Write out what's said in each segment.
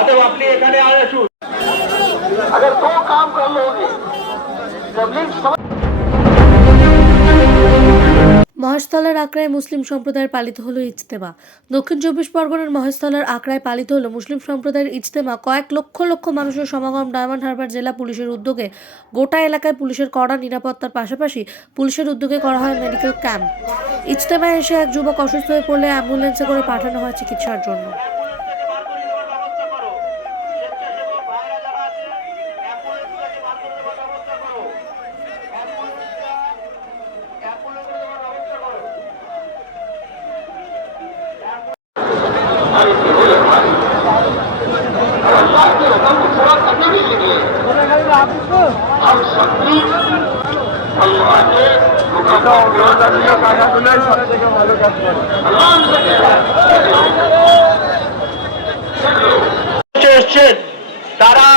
মাধব আপনি এখানে আর আসুন अगर दो काम कर लोगे तबलीग समझ মহেশতলার আকড়ায় মুসলিম সম্প্রদায়ের পালিত হলো ইজতেমা দক্ষিণ চব্বিশ পরগনার মহেশতলার আকড়ায় পালিত হলো মুসলিম সম্প্রদায়ের ইজতেমা কয়েক লক্ষ লক্ষ মানুষের সমাগম ডায়মন্ড হারবার জেলা পুলিশের উদ্যোগে গোটা এলাকায় পুলিশের কড়া নিরাপত্তার পাশাপাশি পুলিশের উদ্যোগে করা হয় মেডিকেল ক্যাম্প ইজতেমায় এসে এক যুবক অসুস্থ হয়ে পড়লে অ্যাম্বুলেন্সে করে পাঠানো হয় চিকিৎসার জন্য তারা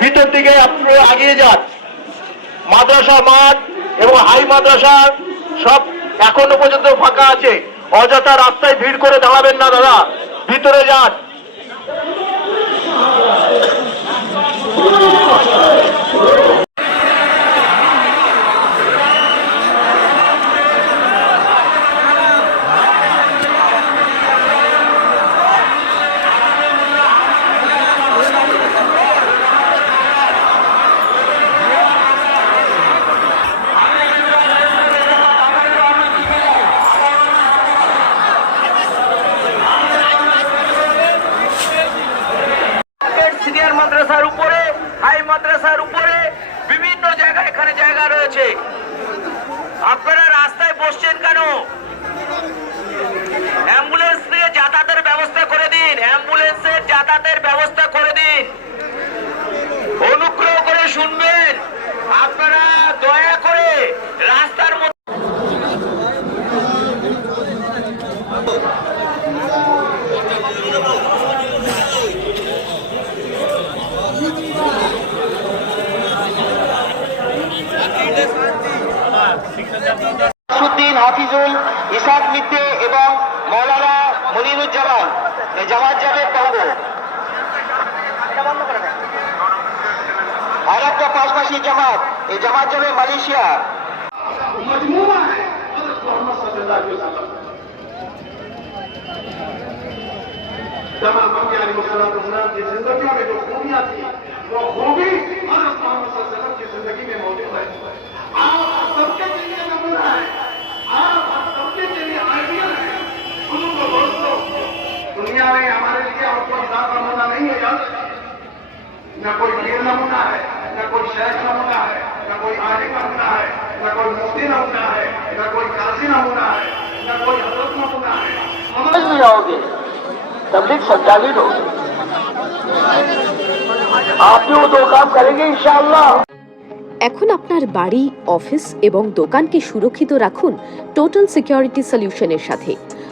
ভিতর দিকে আপনারা আগিয়ে যান। মাদ্রাসা মাঠ এবং হাই মাদ্রাসা সব এখনও পর্যন্ত ফাঁকা আছে। অযথা রাস্তায় ভিড় করে দাঁড়াবেন না দাদা ভিতরে যান সিনিয়র মাদ্রাসার উপরে, হাই মাদ্রাসার উপরে, বিভিন্ন জায়গায় এখানে জায়গা রয়েছে। আপনারা রাস্তায় বসছেন কেন? অ্যাম্বুলেন্স দিয়ে যাতায়াতের ব্যবস্থা করে দিন, অ্যাম্বুলেন্সের যাতায়াতের ব্যবস্থা করে দিন। অনুগ্রহ করে শুনবেন, আপনারা দয়া করে রাস্তার মধ্যে এই জামাত যাবে কঙ্গো আর একটা পাশাপাশি জামাত এই জামাত যাবে মালয়েশিয়া मजमूआ है हजरत मोहम्मद सल्लल्लाहु अलैहि वसल्लम तमाम अम्बिया अलैहिस्सलाम की जिंदगी में जो खूबियां थी वो खूबी हजरत मोहम्मद सल्लल्लाहु अलैहि वसल्लम की जिंदगी में मौजूद है और कोई ज्यादा नमूना नहीं है याद न कोई पीर नमूना है न कोई शेख नमूना है न कोई आलिम नमूना है न कोई मुफ्ती नमूना है न कोई काजी नमूना है न कोई हजरत नमूना है समझ में आओगे तबलीग संचालित होगी आप भी वो दो काम करेंगे इंशाअल्लाह এখন আপনার বাড়ি অফিস এবং দোকানকে সুরক্ষিত রাখুন টোটাল সিকিউরিটি সলিউশনের সাথে